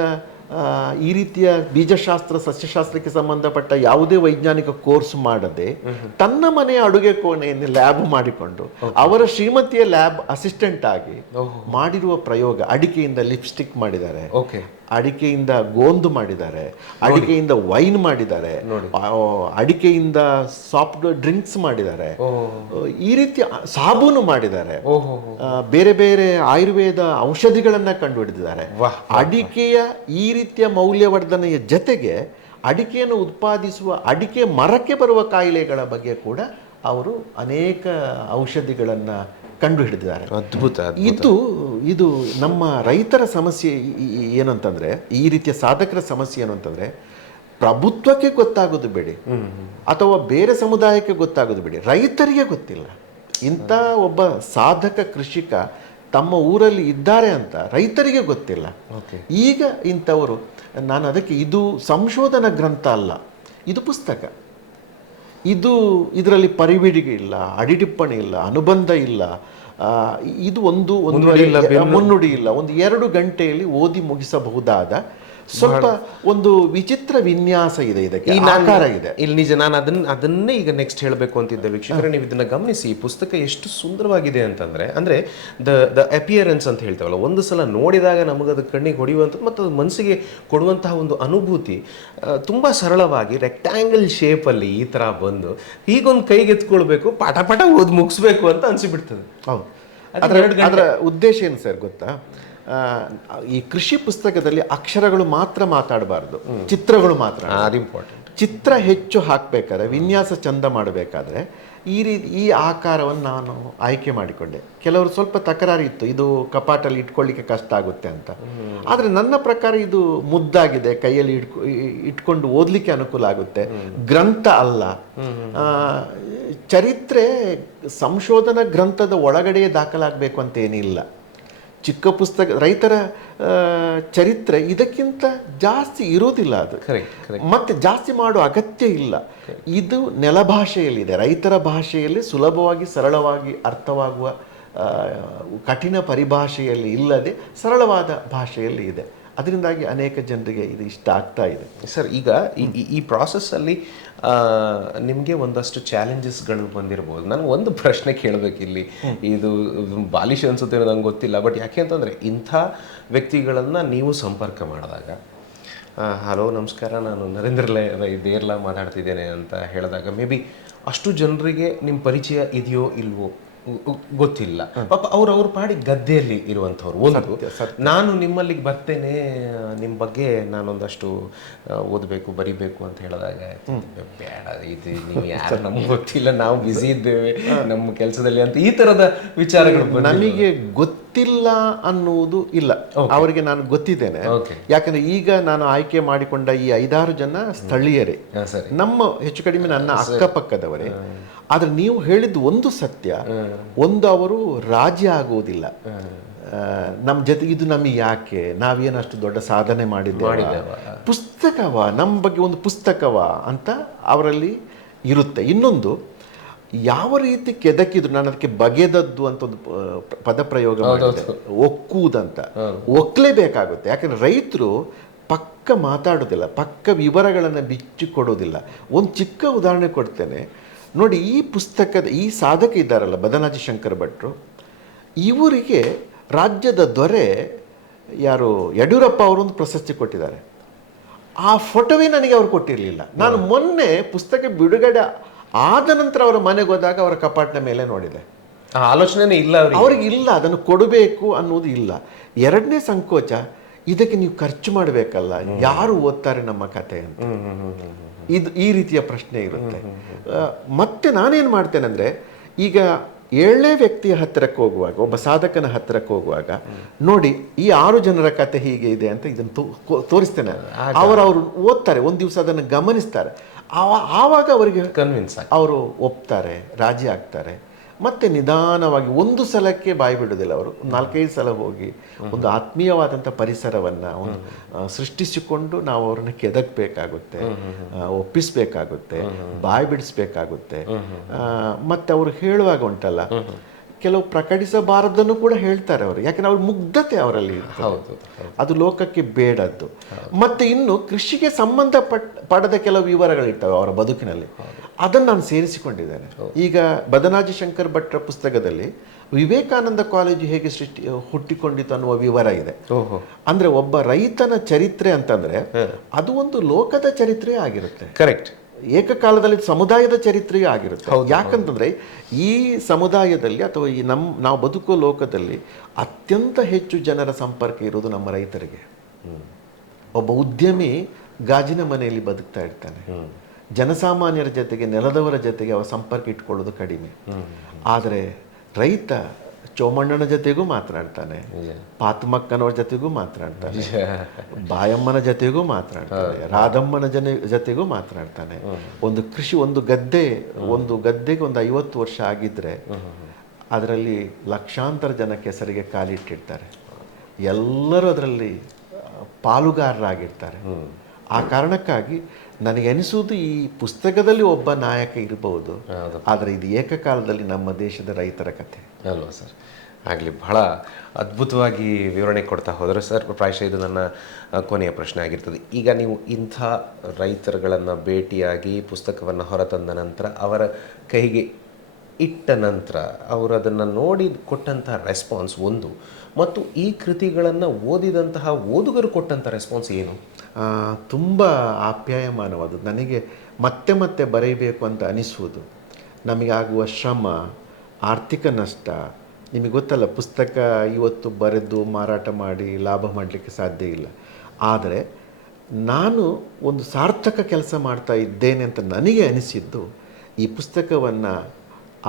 ಈ ರೀತಿಯ ಬೀಜಶಾಸ್ತ್ರ ಸಸ್ಯಶಾಸ್ತ್ರಕ್ಕೆ ಸಂಬಂಧಪಟ್ಟ ಯಾವುದೇ ವೈಜ್ಞಾನಿಕ ಕೋರ್ಸ್ ಮಾಡದೆ ತನ್ನ ಮನೆಯ ಅಡುಗೆ ಕೋಣೆಯನ್ನು ಲ್ಯಾಬ್ ಮಾಡಿಕೊಂಡು ಅವರ ಶ್ರೀಮತಿಯ ಲ್ಯಾಬ್ ಅಸಿಸ್ಟೆಂಟ್ ಆಗಿ ಮಾಡಿರುವ ಪ್ರಯೋಗ, ಅಡಿಕೆಯಿಂದ ಲಿಪ್ಸ್ಟಿಕ್ ಮಾಡಿದ್ದಾರೆ, ಅಡಿಕೆಯಿಂದ ಗೋಂದು ಮಾಡಿದ್ದಾರೆ, ಅಡಿಕೆಯಿಂದ ವೈನ್ ಮಾಡಿದ್ದಾರೆ, ಅಡಿಕೆಯಿಂದ ಸಾಫ್ಟ್ ಡ್ರಿಂಕ್ಸ್ ಮಾಡಿದ್ದಾರೆ, ಈ ರೀತಿ ಸಾಬೂನು ಮಾಡಿದ್ದಾರೆ, ಬೇರೆ ಬೇರೆ ಆಯುರ್ವೇದ ಔಷಧಿಗಳನ್ನ ಕಂಡುಹಿಡಿದಿದ್ದಾರೆ. ಅಡಿಕೆಯ ಈ ರೀತಿಯ ಮೌಲ್ಯವರ್ಧನೆಯ ಜೊತೆಗೆ ಅಡಿಕೆಯನ್ನು ಉತ್ಪಾದಿಸುವ ಅಡಿಕೆ ಮರಕ್ಕೆ ಬರುವ ಕಾಯಿಲೆಗಳ ಬಗ್ಗೆ ಕೂಡ ಅವರು ಅನೇಕ ಔಷಧಿಗಳನ್ನ ಕಂಡು ಹಿಡಿದಿದ್ದಾರೆ. ಅದ್ಭುತ. ಇದು ನಮ್ಮ ರೈತರ ಸಮಸ್ಯೆ ಏನಂತಂದ್ರೆ, ಈ ರೀತಿಯ ಸಾಧಕರ ಸಮಸ್ಯೆ ಏನು ಅಂತಂದ್ರೆ, ಪ್ರಭುತ್ವಕ್ಕೆ ಗೊತ್ತಾಗೋದು ಬೇಡಿ ಅಥವಾ ಬೇರೆ ಸಮುದಾಯಕ್ಕೆ ಗೊತ್ತಾಗೋದು ಬೇಡಿ, ರೈತರಿಗೆ ಗೊತ್ತಿಲ್ಲ ಇಂಥ ಒಬ್ಬ ಸಾಧಕ ಕೃಷಿಕ ತಮ್ಮ ಊರಲ್ಲಿ ಇದ್ದಾರೆ ಅಂತ ರೈತರಿಗೆ ಗೊತ್ತಿಲ್ಲ. ಈಗ ಇಂಥವರು, ನಾನು ಅದಕ್ಕೆ ಇದು ಸಂಶೋಧನಾ ಗ್ರಂಥ ಅಲ್ಲ, ಇದು ಪುಸ್ತಕ. ಇದರಲ್ಲಿ ಪರಿವಿಡಿಗೆ ಇಲ್ಲ, ಅಡಿಟಿಪ್ಪಣಿ ಇಲ್ಲ, ಅನುಬಂಧ ಇಲ್ಲ, ಇದು ಮುನ್ನುಡಿ ಇಲ್ಲ. ಒಂದು 2 ಗಂಟೆಯಲ್ಲಿ ಓದಿ ಮುಗಿಸಬಹುದಾದ ಸ್ವಲ್ಪ ಒಂದು ವಿಚಿತ್ರ ವಿನ್ಯಾಸ ಇದೆ, ಇದಕ್ಕೆ ಆಕಾರ ಇದೆ. ಇಲ್ಲಿ ನಿಜ, ನಾನು ಅದನ್ನೇ ಈಗ ನೆಕ್ಸ್ಟ್ ಹೇಳಬೇಕು ಅಂತಿದ್ದೆ. ವೀಕ್ಷಕರೇ, ನೀವು ಇದನ್ನ ಗಮನಿಸಿ, ಈ ಪುಸ್ತಕ ಎಷ್ಟು ಸುಂದರವಾಗಿದೆ ಅಂದ್ರೆ ದ ಅಪಿಯರೆನ್ಸ್ ಅಂತ ಹೇಳ್ತೇವಲ್ಲ, ಒಂದು ಸಲ ನೋಡಿದಾಗ ನಮಗದು ಕಣ್ಣಿಗೆ ಹೊಡೆಯುವಂಥದ್ದು ಮತ್ತು ಅದು ಮನಸ್ಸಿಗೆ ಕೊಡುವಂತಹ ಒಂದು ಅನುಭೂತಿ ತುಂಬಾ ಸರಳವಾಗಿ ರೆಕ್ಟ್ಯಾಂಗಲ್ ಶೇಪಲ್ಲಿ ಈ ಥರ ಬಂದು ಹೀಗೊಂದು ಕೈಗೆ ಎತ್ಕೊಳ್ಬೇಕು, ಪಟ ಓದಿ ಮುಗಿಸ್ಬೇಕು ಅಂತ ಅನಿಸಿಬಿಡ್ತದೆ. ಹೌದು. ಅದರ ಉದ್ದೇಶ ಏನು ಸರ್ ಗೊತ್ತಾ? ಈ ಕೃಷಿ ಪುಸ್ತಕದಲ್ಲಿ ಅಕ್ಷರಗಳು ಮಾತ್ರ ಮಾತಾಡಬಾರ್ದು, ಚಿತ್ರಗಳು ಮಾತ್ರ. ಇಂಪಾರ್ಟೆಂಟ್. ಚಿತ್ರ ಹೆಚ್ಚು ಹಾಕಬೇಕಾದ್ರೆ, ವಿನ್ಯಾಸ ಚಂದ ಮಾಡಬೇಕಾದ್ರೆ ಈ ಆಕಾರವನ್ನು ನಾನು ಆಯ್ಕೆ ಮಾಡಿಕೊಂಡೆ. ಕೆಲವರು ಸ್ವಲ್ಪ ತಕರಾರು ಇತ್ತು, ಇದು ಕಪಾಟಲ್ಲಿ ಇಟ್ಕೊಳ್ಳಿಕ್ಕೆ ಕಷ್ಟ ಆಗುತ್ತೆ ಅಂತ. ಆದರೆ ನನ್ನ ಪ್ರಕಾರ ಇದು ಮುದ್ದಾಗಿದೆ, ಕೈಯಲ್ಲಿ ಇಟ್ಕೊಂಡು ಓದಲಿಕ್ಕೆ ಅನುಕೂಲ ಆಗುತ್ತೆ. ಗ್ರಂಥ ಅಲ್ಲ, ಚರಿತ್ರೆ ಸಂಶೋಧನಾ ಗ್ರಂಥದ ಒಳಗಡೆಯೇ ದಾಖಲಾಗಬೇಕು ಅಂತ ಏನಿಲ್ಲ. ಚಿಕ್ಕ ಪುಸ್ತಕ, ರೈತರ ಚರಿತ್ರೆ ಇದಕ್ಕಿಂತ ಜಾಸ್ತಿ ಇರೋದಿಲ್ಲ, ಅದು ಮತ್ತೆ ಜಾಸ್ತಿ ಮಾಡೋ ಅಗತ್ಯ ಇಲ್ಲ. ಇದು ನೆಲ ಭಾಷೆಯಲ್ಲಿದೆ, ರೈತರ ಭಾಷೆಯಲ್ಲಿ ಸುಲಭವಾಗಿ ಸರಳವಾಗಿ ಅರ್ಥವಾಗುವ ಕಠಿಣ ಪರಿಭಾಷೆಯಲ್ಲಿ ಇಲ್ಲದೆ ಸರಳವಾದ ಭಾಷೆಯಲ್ಲಿ ಇದೆ. ಅದರಿಂದಾಗಿ ಅನೇಕ ಜನರಿಗೆ ಇದು ಇಷ್ಟ ಆಗ್ತಾ ಇದೆ. ಸರ್, ಈಗ ಈ ಪ್ರಾಸೆಸ್ಸಲ್ಲಿ ನಿಮಗೆ ಒಂದಷ್ಟು ಚಾಲೆಂಜಸ್ಗಳು ಬಂದಿರ್ಬೋದು. ನಾನು ಒಂದು ಪ್ರಶ್ನೆ ಕೇಳಬೇಕಿಲ್ಲಿ, ಇದು ಬಾಲಿಶ್ ಅನ್ಸುತ್ತೆ ನಂಗೆ ಗೊತ್ತಿಲ್ಲ, ಬಟ್ ಯಾಕೆ ಅಂತಂದರೆ ಇಂಥ ವ್ಯಕ್ತಿಗಳನ್ನು ನೀವು ಸಂಪರ್ಕ ಮಾಡಿದಾಗ, ಹಲೋ ನಮಸ್ಕಾರ, ನಾನು ನರೇಂದ್ರ ದೇರ್ಲಾ ಮಾತಾಡ್ತಿದ್ದೇನೆ ಅಂತ ಹೇಳಿದಾಗ ಮೇ ಬಿ ಅಷ್ಟು ಜನರಿಗೆ ನಿಮ್ಮ ಪರಿಚಯ ಇದೆಯೋ ಇಲ್ವೋ ಗೊತ್ತಿಲ್ಲ. ಪಾಪ ಅವ್ರ ಪಾಡಿ ಗದ್ದೆಯಲ್ಲಿ ಇರುವಂಥವ್ರು. ಒಂದು, ನಾನು ನಿಮ್ಮಲ್ಲಿಗೆ ಬರ್ತೇನೆ, ನಿಮ್ಮ ಬಗ್ಗೆ ನಾನೊಂದಷ್ಟು ಓದಬೇಕು ಬರಿಬೇಕು ಅಂತ ಹೇಳಿದಾಗ, ಬೇಡ, ಇದು ನೀವು ಯಾರು ನಮ್ಗೆ ಗೊತ್ತಿಲ್ಲ, ನಾವು ಬ್ಯುಸಿ ಇದ್ದೇವೆ ನಮ್ಮ ಕೆಲಸದಲ್ಲಿ ಅಂತ ಈ ಥರದ ವಿಚಾರಗಳು ನಮಗೆ ಗೊತ್ತಿಲ್ಲ ಅನ್ನುವುದು ಇಲ್ಲ. ಅವರಿಗೆ ನಾನು ಗೊತ್ತಿದ್ದೇನೆ. ಯಾಕಂದ್ರೆ ಈಗ ನಾನು ಆಯ್ಕೆ ಮಾಡಿಕೊಂಡ ಈ 5-6 ಜನ ಸ್ಥಳೀಯರೇ, ನಮ್ಮ ಹೆಚ್ಚು ಕಡಿಮೆ ನನ್ನ ಅಕ್ಕಪಕ್ಕದವರೇ. ಆದ್ರೆ ನೀವು ಹೇಳಿದ್ದು ಒಂದು ಸತ್ಯ, ಒಂದು ಅವರು ರಾಜ್ಯ ಆಗುವುದಿಲ್ಲ ನಮ್ಮ ಜೊತೆ. ಇದು ನಮಗೆ ಯಾಕೆ, ನಾವೇನಷ್ಟು ದೊಡ್ಡ ಸಾಧನೆ ಮಾಡಿದ್ದೇವೆ, ಪುಸ್ತಕವ ನಮ್ಮ ಬಗ್ಗೆ ಒಂದು ಪುಸ್ತಕವ ಅಂತ ಅವರಲ್ಲಿ ಇರುತ್ತೆ. ಇನ್ನೊಂದು, ಯಾವ ರೀತಿ ಕೆದಕಿದ್ರು, ನಾನು ಅದಕ್ಕೆ ಬಗೆದದ್ದು ಅಂತ ಒಂದು ಪದಪ್ರಯೋಗ ಮಾಡಿದೆ, ಒಕ್ಕುವುದಂತ. ಒಕ್ಕಲೇಬೇಕಾಗುತ್ತೆ. ಯಾಕಂದ್ರೆ ರೈತರು ಪಕ್ಕ ಮಾತಾಡೋದಿಲ್ಲ, ಪಕ್ಕ ವಿವರಗಳನ್ನು ಬಿಚ್ಚಿಕೊಡೋದಿಲ್ಲ. ಒಂದು ಚಿಕ್ಕ ಉದಾಹರಣೆ ಕೊಡ್ತೇನೆ ನೋಡಿ. ಈ ಪುಸ್ತಕದ ಈ ಸಾಧಕ ಇದ್ದಾರಲ್ಲ, ಬದನಾಜಿ ಶಂಕರ ಭಟ್ರು, ಇವರಿಗೆ ರಾಜ್ಯದ ದೊರೆ ಯಾರು ಯಡಿಯೂರಪ್ಪ ಅವರೊಂದು ಪ್ರಶಸ್ತಿ ಕೊಟ್ಟಿದ್ದಾರೆ. ಆ ಫೋಟೋವೇ ನನಗೆ ಅವರು ಕೊಟ್ಟಿರಲಿಲ್ಲ. ನಾನು ಮೊನ್ನೆ ಪುಸ್ತಕ ಬಿಡುಗಡೆ ಆದ ನಂತರ ಅವರ ಮನೆಗೆ ಹೋದಾಗ ಅವರ ಕಪಾಟಿನ ಮೇಲೆ ನೋಡಿದೆ. ಆ ಆಲೋಚನೆನೇ ಇಲ್ಲ ಅವ್ರಿಗೆ ಇಲ್ಲ, ಅದನ್ನು ಕೊಡಬೇಕು ಅನ್ನೋದು ಇಲ್ಲ. ಎರಡನೇ ಸಂಕೋಚ, ಇದಕ್ಕೆ ನೀವು ಖರ್ಚು ಮಾಡಬೇಕಲ್ಲ, ಯಾರು ಓದ್ತಾರೆ ನಮ್ಮ ಕತೆ ಅಂತ. ಇದು ಈ ರೀತಿಯ ಪ್ರಶ್ನೆ ಇರುತ್ತೆ. ಮತ್ತೆ ನಾನೇನು ಮಾಡ್ತೇನೆ ಅಂದರೆ, ಈಗ 7ನೇ ವ್ಯಕ್ತಿಯ ಹತ್ತಿರಕ್ಕೆ ಹೋಗುವಾಗ, ಒಬ್ಬ ಸಾಧಕನ ಹತ್ತಿರಕ್ಕೆ ಹೋಗುವಾಗ, ನೋಡಿ ಈ 6 ಜನರ ಕತೆ ಹೀಗೆ ಇದೆ ಅಂತ ಇದನ್ನು ತೋರಿಸ್ತೇನೆ. ಅವರು ಓದ್ತಾರೆ, ಒಂದು ದಿವಸ ಅದನ್ನು ಗಮನಿಸ್ತಾರೆ. ಆವಾಗ ಅವರಿಗೆ ಕನ್ವಿನ್ಸ್ ಅವರು ಒಪ್ತಾರೆ, ರಾಜಿ ಆಗ್ತಾರೆ. ಮತ್ತೆ ನಿಧಾನವಾಗಿ ಒಂದು ಸಲಕ್ಕೆ ಬಾಯಿ ಬಿಡೋದಿಲ್ಲ. ಅವರು 4-5 ಸಲ ಹೋಗಿ ಒಂದು ಆತ್ಮೀಯವಾದಂಥ ಪರಿಸರವನ್ನು ಸೃಷ್ಟಿಸಿಕೊಂಡು ನಾವು ಅವ್ರನ್ನ ಕೆದಕಬೇಕಾಗುತ್ತೆ, ಒಪ್ಪಿಸ್ಬೇಕಾಗುತ್ತೆ, ಬಾಯಿ ಬಿಡಿಸ್ಬೇಕಾಗುತ್ತೆ. ಮತ್ತೆ ಅವರು ಹೇಳುವಾಗ ಉಂಟಲ್ಲ, ಕೆಲವು ಪ್ರಕಟಿಸಬಾರದನ್ನು ಕೂಡ ಹೇಳ್ತಾರೆ ಅವರು, ಯಾಕಂದ್ರೆ ಅವ್ರ ಮುಗ್ಧತೆ ಅವರಲ್ಲಿ ಇರ್ತದೆ. ಅದು ಲೋಕಕ್ಕೆ ಬೇಡದ್ದು. ಮತ್ತೆ ಇನ್ನು ಕೃಷಿಗೆ ಪಡದ ಕೆಲವು ವಿವರಗಳಿರ್ತವೆ ಅವರ ಬದುಕಿನಲ್ಲಿ, ಅದನ್ನು ನಾನು ಸೇರಿಸಿಕೊಂಡಿದ್ದೇನೆ. ಈಗ ಬದನಾಜಿ ಶಂಕರ್ ಭಟ್ರ ಪುಸ್ತಕದಲ್ಲಿ ವಿವೇಕಾನಂದ ಕಾಲೇಜು ಹೇಗೆ ಹುಟ್ಟಿಕೊಂಡಿತು ಅನ್ನುವ ವಿವರ ಇದೆ. ಅಂದ್ರೆ ಒಬ್ಬ ರೈತನ ಚರಿತ್ರೆ ಅಂತಂದ್ರೆ ಅದು ಒಂದು ಲೋಕದ ಚರಿತ್ರೆ ಆಗಿರುತ್ತೆ. ಕರೆಕ್ಟ್. ಏಕಕಾಲದಲ್ಲಿ ಸಮುದಾಯದ ಚರಿತ್ರೆಯೂ ಆಗಿರುತ್ತೆ. ಯಾಕಂತಂದ್ರೆ ಈ ಸಮುದಾಯದಲ್ಲಿ ಅಥವಾ ಈ ನಾವು ಬದುಕುವ ಲೋಕದಲ್ಲಿ ಅತ್ಯಂತ ಹೆಚ್ಚು ಜನರ ಸಂಪರ್ಕ ಇರೋದು ನಮ್ಮ ರೈತರಿಗೆ. ಒಬ್ಬ ಉದ್ಯಮಿ ಗಾಜಿನ ಮನೆಯಲ್ಲಿ ಬದುಕ್ತಾ ಇರ್ತಾನೆ, ಜನಸಾಮಾನ್ಯರ ಜೊತೆಗೆ, ನೆಲದವರ ಜೊತೆಗೆ ಅವ ಸಂಪರ್ಕ ಇಟ್ಕೊಳ್ಳೋದು ಕಡಿಮೆ. ಆದರೆ ರೈತ ಚೋಮಣ್ಣನ ಜೊತೆಗೂ ಮಾತನಾಡ್ತಾನೆ, ಪಾತಮಕ್ಕನವ್ರ ಜೊತೆಗೂ ಮಾತನಾಡ್ತಾನೆ, ಬಾಯಮ್ಮನ ಜೊತೆಗೂ ಮಾತನಾಡ್ತಾನೆ, ರಾಧಮ್ಮನ ಜೊತೆಗೂ ಮಾತನಾಡ್ತಾನೆ. ಒಂದು ಕೃಷಿ, ಒಂದು ಗದ್ದೆಗೆ ಒಂದು 50 ವರ್ಷ ಆಗಿದ್ರೆ ಅದರಲ್ಲಿ ಲಕ್ಷಾಂತರ ಜನ ಕೆಸರಿಗೆ ಕಾಲಿಟ್ಟಿರ್ತಾರೆ. ಎಲ್ಲರೂ ಅದರಲ್ಲಿ ಪಾಲುಗಾರರಾಗಿರ್ತಾರೆ. ಆ ಕಾರಣಕ್ಕಾಗಿ ನನಗೆ ಅನಿಸುವುದು ಈ ಪುಸ್ತಕದಲ್ಲಿ ಒಬ್ಬ ನಾಯಕ ಇರಬಹುದು, ಆದರೆ ಇದು ಏಕಕಾಲದಲ್ಲಿ ನಮ್ಮ ದೇಶದ ರೈತರ ಕಥೆ ಅಲ್ವಾ ಸರ್? ಆಗಲಿ, ಬಹಳ ಅದ್ಭುತವಾಗಿ ವಿವರಣೆ ಕೊಡ್ತಾ ಹೋದರೆ ಸರ್. ಪ್ರಾಯಶಃ ಇದು ನನ್ನ ಕೊನೆಯ ಪ್ರಶ್ನೆ ಆಗಿರ್ತದೆ. ಈಗ ನೀವು ಇಂಥ ರೈತರುಗಳನ್ನು ಭೇಟಿಯಾಗಿ ಪುಸ್ತಕವನ್ನು ಹೊರತಂದ ನಂತರ, ಅವರ ಕೈಗೆ ಇಟ್ಟ ನಂತರ, ಅವರು ಅದನ್ನು ನೋಡಿ ಕೊಟ್ಟಂತಹ ರೆಸ್ಪಾನ್ಸ್ ಒಂದು, ಮತ್ತು ಈ ಕೃತಿಗಳನ್ನು ಓದಿದಂತಹ ಓದುಗರು ಕೊಟ್ಟಂಥ ರೆಸ್ಪಾನ್ಸ್ ಏನು? ತುಂಬ ಆಪ್ಯಾಯಮಾನವಾದದ್ದು. ನನಗೆ ಮತ್ತೆ ಮತ್ತೆ ಬರೆಯಬೇಕು ಅಂತ ಅನಿಸುವುದು. ನಮಗಾಗುವ ಶ್ರಮ, ಆರ್ಥಿಕ ನಷ್ಟ, ನಿಮಗೆ ಗೊತ್ತಲ್ಲ, ಪುಸ್ತಕ ಇವತ್ತು ಬರೆದು ಮಾರಾಟ ಮಾಡಿ ಲಾಭ ಮಾಡಲಿಕ್ಕೆ ಸಾಧ್ಯ ಇಲ್ಲ. ಆದರೆ ನಾನು ಒಂದು ಸಾರ್ಥಕ ಕೆಲಸ ಮಾಡ್ತಾ ಇದ್ದೇನೆ ಅಂತ ನನಗೆ ಅನಿಸಿದ್ದು ಈ ಪುಸ್ತಕವನ್ನು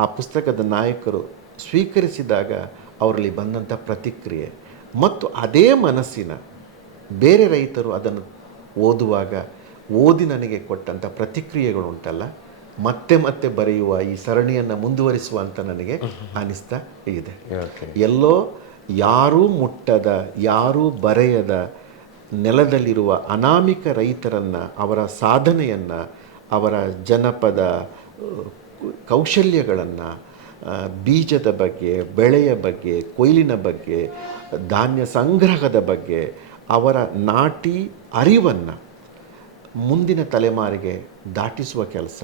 ಆ ಪುಸ್ತಕದ ನಾಯಕರು ಸ್ವೀಕರಿಸಿದಾಗ ಅವರಲ್ಲಿ ಬಂದಂಥ ಪ್ರತಿಕ್ರಿಯೆ, ಮತ್ತು ಅದೇ ಮನಸ್ಸಿನ ಬೇರೆ ರೈತರು ಅದನ್ನು ಓದುವಾಗ ಓದಿ ನನಗೆ ಕೊಟ್ಟಂಥ ಪ್ರತಿಕ್ರಿಯೆಗಳು ಉಂಟಲ್ಲ, ಮತ್ತೆ ಮತ್ತೆ ಬರೆಯುವ ಈ ಸರಣಿಯನ್ನು ಮುಂದುವರಿಸುವಂತ ನನಗೆ ಅನಿಸ್ತಾ ಇದೆ. ಎಲ್ಲೋ ಯಾರೂ ಮುಟ್ಟದ, ಯಾರೂ ಬರೆಯದ ನೆಲದಲ್ಲಿರುವ ಅನಾಮಿಕ ರೈತರನ್ನು, ಅವರ ಸಾಧನೆಯನ್ನು, ಅವರ ಜನಪದ ಕೌಶಲ್ಯಗಳನ್ನು, ಬೀಜದ ಬಗ್ಗೆ, ಬೆಳೆಯ ಬಗ್ಗೆ, ಕೊಯ್ಲಿನ ಬಗ್ಗೆ, ಧಾನ್ಯ ಸಂಗ್ರಹದ ಬಗ್ಗೆ, ಅವರ ನಾಟಿ ಅರಿವನ್ನು ಮುಂದಿನ ತಲೆಮಾರಿಗೆ ದಾಟಿಸುವ ಕೆಲಸ,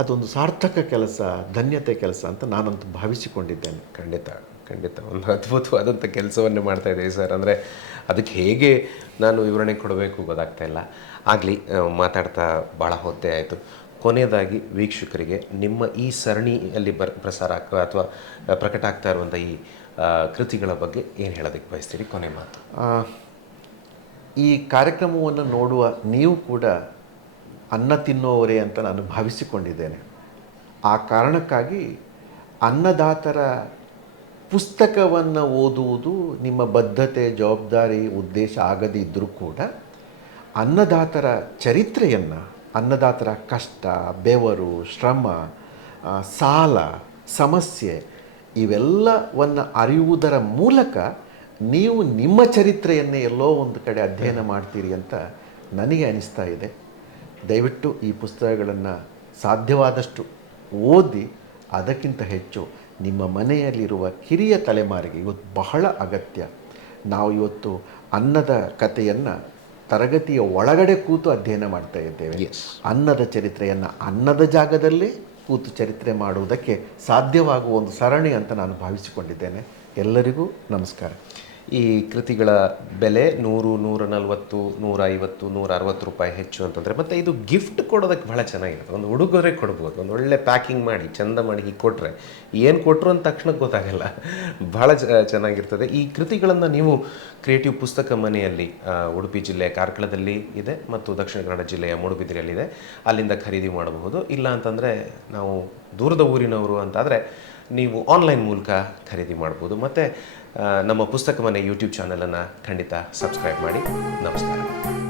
ಅದೊಂದು ಸಾರ್ಥಕ ಕೆಲಸ, ಧನ್ಯತೆ ಕೆಲಸ ಅಂತ ನಾನಂತೂ ಭಾವಿಸಿಕೊಂಡಿದ್ದೇನೆ. ಖಂಡಿತ ಖಂಡಿತ ಒಂದು ಅದ್ಭುತವಾದಂಥ ಕೆಲಸವನ್ನೇ ಮಾಡ್ತಾ ಇದ್ದೀವಿ ಸರ್. ಅಂದರೆ ಅದಕ್ಕೆ ಹೇಗೆ ನಾನು ವಿವರಣೆ ಕೊಡಬೇಕು ಗೊತ್ತಾಗ್ತಾ ಇಲ್ಲ. ಆಗಲಿ, ಮಾತಾಡ್ತಾ ಭಾಳ ಹೊತ್ತೇ ಆಯಿತು. ಕೊನೆಯದಾಗಿ ವೀಕ್ಷಕರಿಗೆ ನಿಮ್ಮ ಈ ಸರಣಿಯಲ್ಲಿ ಪ್ರಸಾರ ಅಥವಾ ಪ್ರಕಟ ಆಗ್ತಾ ಇರುವಂಥ ಈ ಕೃತಿಗಳ ಬಗ್ಗೆ ಏನು ಹೇಳೋದಕ್ಕೆ ಬಯಸ್ತೀರಿ? ಕೊನೆ ಮಾತು. ಈ ಕಾರ್ಯಕ್ರಮವನ್ನು ನೋಡುವ ನೀವು ಕೂಡ ಅನ್ನ ತಿನ್ನುವವರೇ ಅಂತ ನಾನು ಭಾವಿಸಿಕೊಂಡಿದ್ದೇನೆ. ಆ ಕಾರಣಕ್ಕಾಗಿ ಅನ್ನದಾತರ ಪುಸ್ತಕವನ್ನು ಓದುವುದು ನಿಮ್ಮ ಬದ್ಧತೆ, ಜವಾಬ್ದಾರಿ, ಉದ್ದೇಶ ಆಗದೇ ಇದ್ದರೂ ಕೂಡ ಅನ್ನದಾತರ ಚರಿತ್ರೆಯನ್ನು, ಅನ್ನದಾತರ ಕಷ್ಟ, ಬೆವರು, ಶ್ರಮ, ಸಾಲ, ಸಮಸ್ಯೆ ಇವೆಲ್ಲವನ್ನು ಅರಿಯುವುದರ ಮೂಲಕ ನೀವು ನಿಮ್ಮ ಚರಿತ್ರೆಯನ್ನೇ ಎಲ್ಲೋ ಒಂದು ಕಡೆ ಅಧ್ಯಯನ ಮಾಡ್ತೀರಿ ಅಂತ ನನಗೆ ಅನಿಸ್ತಾ ಇದೆ. ದಯವಿಟ್ಟು ಈ ಪುಸ್ತಕಗಳನ್ನು ಸಾಧ್ಯವಾದಷ್ಟು ಓದಿ, ಅದಕ್ಕಿಂತ ಹೆಚ್ಚು ನಿಮ್ಮ ಮನೆಯಲ್ಲಿರುವ ಕಿರಿಯ ತಲೆಮಾರಿಗೆ ಇವತ್ತು ಬಹಳ ಅಗತ್ಯ. ನಾವು ಇವತ್ತು ಅನ್ನದ ಕಥೆಯನ್ನು ತರಗತಿಯ ಒಳಗಡೆ ಕೂತು ಅಧ್ಯಯನ ಮಾಡ್ತಾ ಇದ್ದೇವೆ. ಅನ್ನದ ಚರಿತ್ರೆಯನ್ನು ಅನ್ನದ ಜಾಗದಲ್ಲೇ ಕೂತು ಚರಿತ್ರೆ ಮಾಡುವುದಕ್ಕೆ ಸಾಧ್ಯವಾಗುವ ಒಂದು ಸರಣಿ ಅಂತ ನಾನು ಭಾವಿಸಿಕೊಂಡಿದ್ದೇನೆ. ಎಲ್ಲರಿಗೂ ನಮಸ್ಕಾರ. ಈ ಕೃತಿಗಳ ಬೆಲೆ 100, 140, 150, 160 ರೂಪಾಯಿ ಹೆಚ್ಚು ಅಂತಂದರೆ, ಮತ್ತು ಇದು ಗಿಫ್ಟ್ ಕೊಡೋದಕ್ಕೆ ಭಾಳ ಚೆನ್ನಾಗಿರುತ್ತೆ. ಒಂದು ಉಡುಗೊರೆ ಕೊಡ್ಬೋದು, ಒಂದು ಒಳ್ಳೆ ಪ್ಯಾಕಿಂಗ್ ಮಾಡಿ ಚಂದ ಮಾಡಿ ಹೀಗೆ ಕೊಟ್ಟರೆ ಏನು ಕೊಟ್ಟರು ಅಂತ ತಕ್ಷಣ ಗೊತ್ತಾಗಲ್ಲ, ಭಾಳ ಚೆನ್ನಾಗಿರ್ತದೆ. ಈ ಕೃತಿಗಳನ್ನು ನೀವು ಕ್ರಿಯೇಟಿವ್ ಪುಸ್ತಕ ಮನೆಯಲ್ಲಿ ಉಡುಪಿ ಜಿಲ್ಲೆಯ ಕಾರ್ಕಳದಲ್ಲಿ ಇದೆ ಮತ್ತು ದಕ್ಷಿಣ ಕನ್ನಡ ಜಿಲ್ಲೆಯ ಮೂಡುಬಿದಿರೆಯಲ್ಲಿದೆ, ಅಲ್ಲಿಂದ ಖರೀದಿ ಮಾಡಬಹುದು. ಇಲ್ಲ ಅಂತಂದರೆ ನಾವು ದೂರದ ಊರಿನವರು ಅಂತಾದರೆ ನೀವು ಆನ್ಲೈನ್ ಮೂಲಕ ಖರೀದಿ ಮಾಡ್ಬೋದು. ಮತ್ತು ನಮ್ಮ ಪುಸ್ತಕ ಮನೆ ಯೂಟ್ಯೂಬ್ ಚಾನಲನ್ನು ಖಂಡಿತ ಸಬ್ಸ್ಕ್ರೈಬ್ ಮಾಡಿ. ನಮಸ್ಕಾರ.